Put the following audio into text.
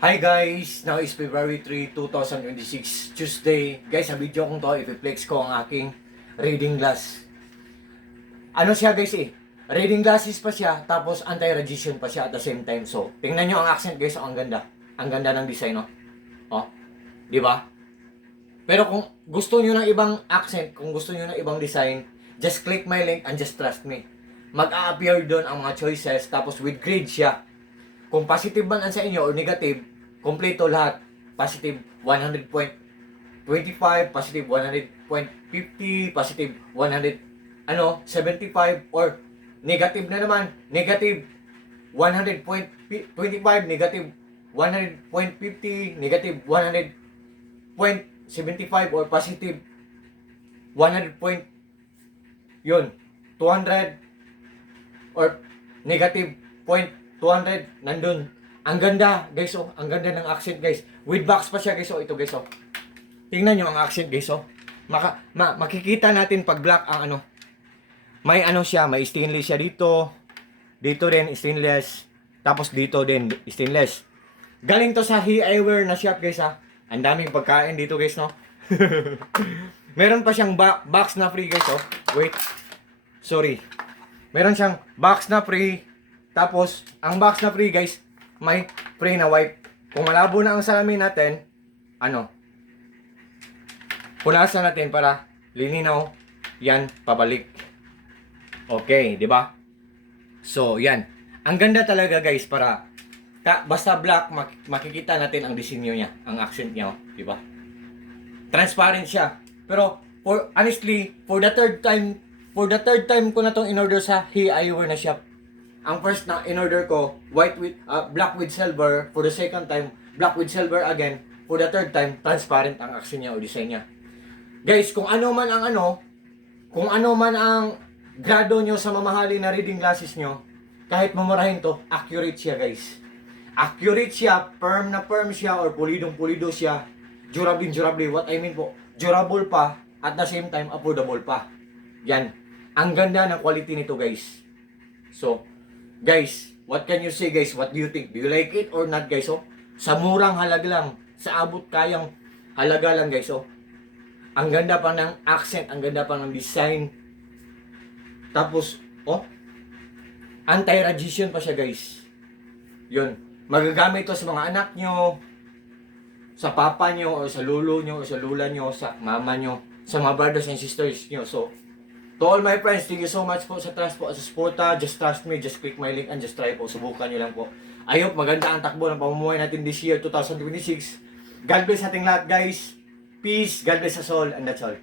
Hi guys! Now is February 3, 2026, Tuesday. Guys, sa video kong to, ipiplex ko ang aking reading glass. Ano siya guys reading glasses pa siya, tapos anti-radiation pa siya at the same time. So, tingnan nyo ang accent guys, ang ganda. Ang ganda ng design, no? Oh, di ba? Pero kung gusto nyo ng ibang accent, kung gusto nyo ng ibang design, just click my link and just trust me. Mag-a-appear doon ang mga choices, tapos with grade siya. Kung positive man ang sa inyo or negative, kompleto lahat. Positive 100.25, positive 100.50, positive 75 or negative na naman, negative 100.25, negative 100.50, negative 100.75 or positive 100. Yun, 200 or negative 200 nandun. Ang ganda guys, ang ganda ng accent guys. With box pa siya guys, ito guys, tingnan nyo ang accent guys, makikita natin pag black ang may siya, may stainless siya dito. Dito din stainless. Tapos dito din stainless. Galing to sa He Eyewear na shop guys Ang daming pagkain dito guys, no. Meron pa siyang box na free guys, Wait. Sorry. Meron siyang box na free. Tapos, ang box na free guys, may free na wipe. Kung malabo na ang salamin natin, punasan natin para lilinaw yan pabalik. Okay, di ba? So, yan. Ang ganda talaga guys para basta black, makikita natin ang disenyo niya, ang accent niya, di ba? Transparent siya. Pero, honestly, for the third time ko na tong in-order sa He Eyewear na shop. Ang first na in-order ko, black with silver. For the second time, black with silver again. For the third time, transparent ang accent niya o design niya. Guys, kung ano man ang grado nyo sa mamahali na reading glasses nyo, kahit mamurahin to, accurate siya guys. Accurate siya, firm na firm siya, or pulidong-pulido siya. Durable. What I mean po, durable pa, at the same time, affordable pa. Yan. Ang ganda ng quality nito guys. So, guys, what can you say guys? What do you think? Do you like it or not guys? Sa murang halaga lang, sa abot kayang halaga lang guys. Ang ganda pa ng accent, ang ganda pa ng design. Tapos, anti-radiation pa siya guys. Yun. Magagamit ito sa mga anak nyo, sa papa nyo, o sa lolo nyo, o sa lula nyo, sa mama nyo, sa mga brothers and sisters nyo. So, to all my friends, thank you so much po sa trust po, sa suporta. Just trust me, just click my link and just try po. Subukan nyo lang po. I hope maganda ang takbo ng pamumuhay natin this year, 2026. God bless ating lahat guys. Peace, God bless us all, and that's all.